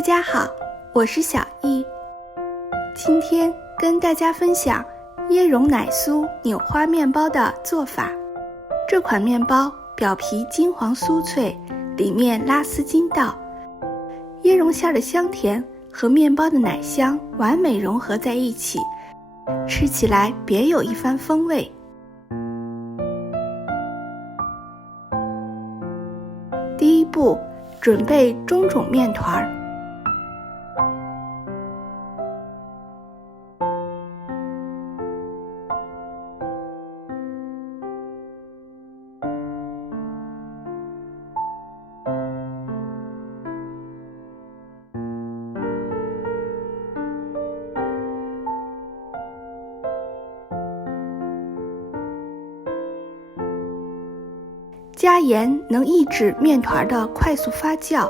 大家好，我是小易，今天跟大家分享椰蓉奶酥扭花面包的做法。这款面包表皮金黄酥脆，里面拉丝筋道，椰蓉馅的香甜和面包的奶香完美融合在一起，吃起来别有一番风味。第一步，准备中种面团。加盐能抑制面团的快速发酵。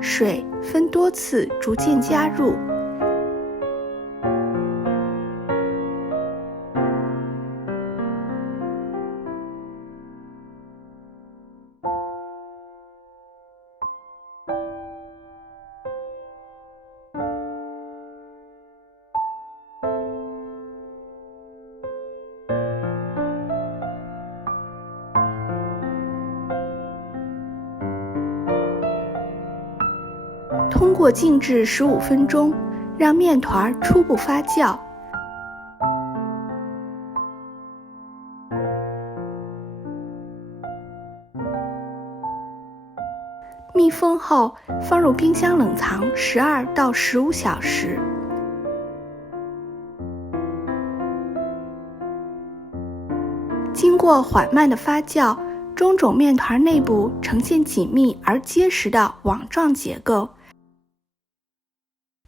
水分多次逐渐加入。通过静置15分钟，让面团初步发酵。密封后，放入冰箱冷藏12到15小时。经过缓慢的发酵，中种面团内部呈现紧密而结实的网状结构。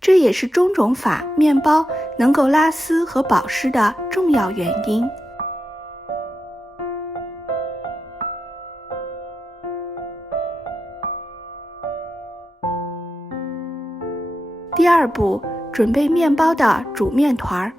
这也是中种法面包能够拉丝和保湿的重要原因。第二步，准备面包的煮面团。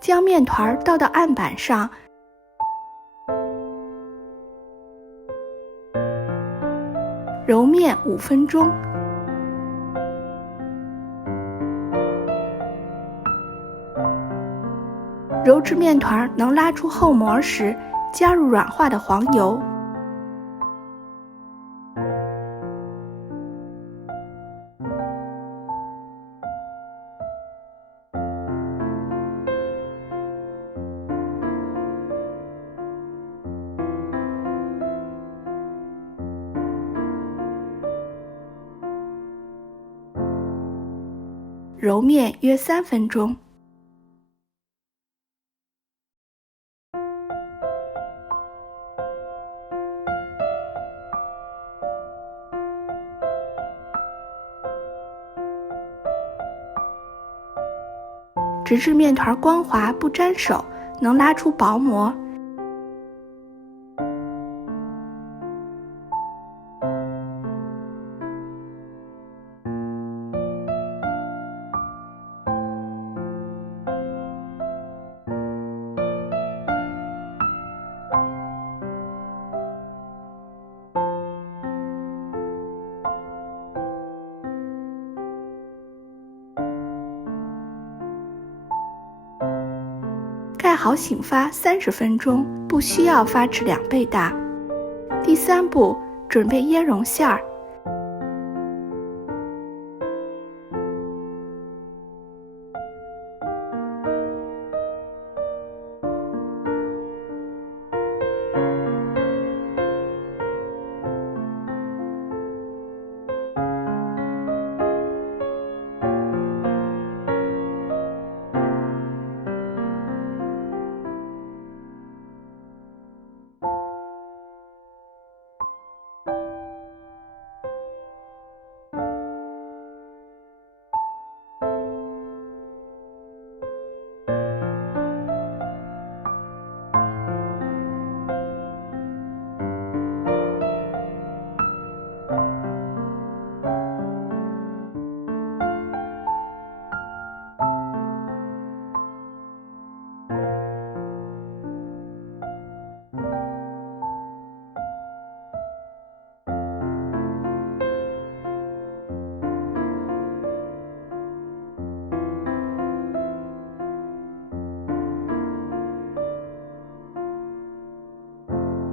将面团倒到案板上，揉面5分钟。揉至面团能拉出厚膜时，加入软化的黄油。揉面约3分钟。直至面团光滑不沾手，能拉出薄膜。好醒发30分钟，不需要发至2倍大。第3步，准备椰蓉馅儿。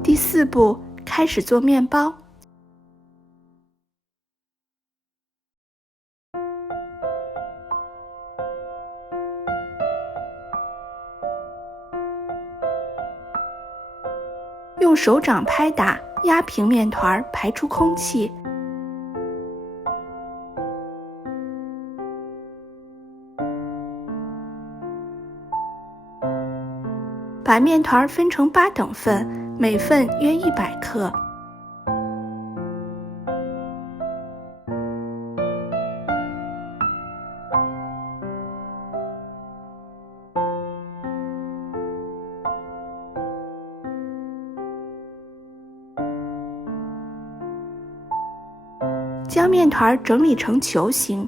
第4步，开始做面包。用手掌拍打，压平面团，排出空气。把面团分成8等份，每份约100克。将面团整理成球形。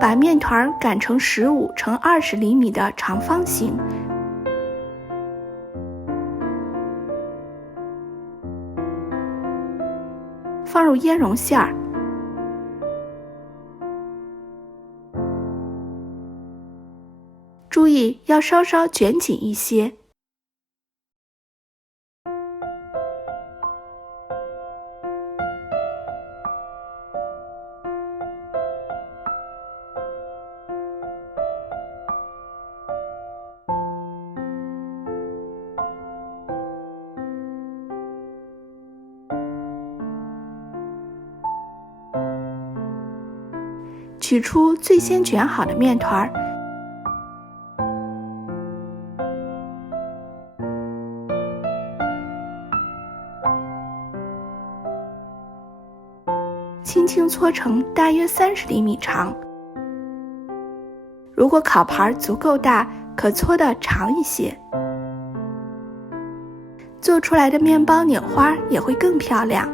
把面团擀成15乘20厘米的长方形，放入椰蓉馅儿，注意要稍稍卷紧一些。取出最先卷好的面团，轻轻搓成大约30厘米长。如果烤盘足够大，可搓得长一些，做出来的面包扭花也会更漂亮。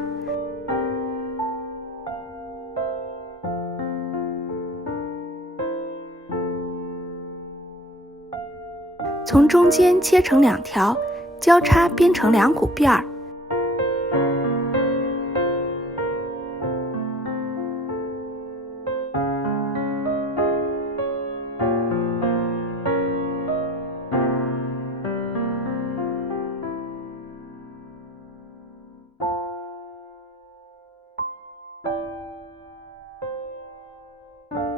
从中间切成2条，交叉编成2股辫儿。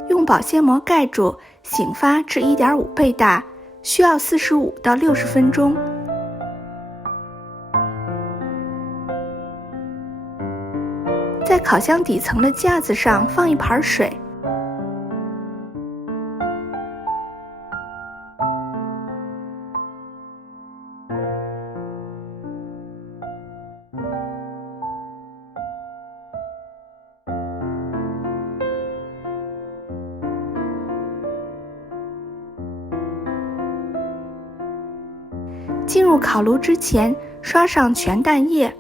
用保鲜膜盖住，醒发至1.5倍大，需要45到60分钟。在烤箱底层的架子上放一盘水，进入烤炉之前，刷上全蛋液，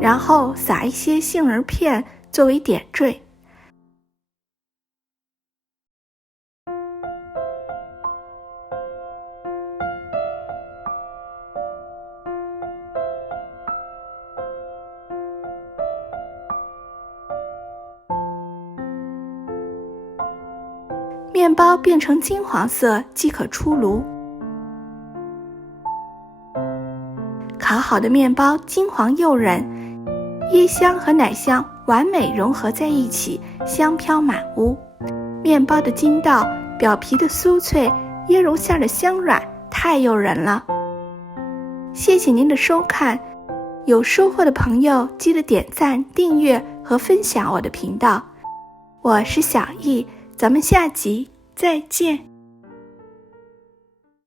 然后撒一些杏仁片作为点缀。面包变成金黄色即可出炉。烤好的面包金黄诱人，椰香和奶香完美融合在一起，香飘满屋。面包的筋道，表皮的酥脆，椰蓉馅的香软，太诱人了。谢谢您的收看，有收获的朋友记得点赞、订阅和分享我的频道。我是小易，咱们下集再见。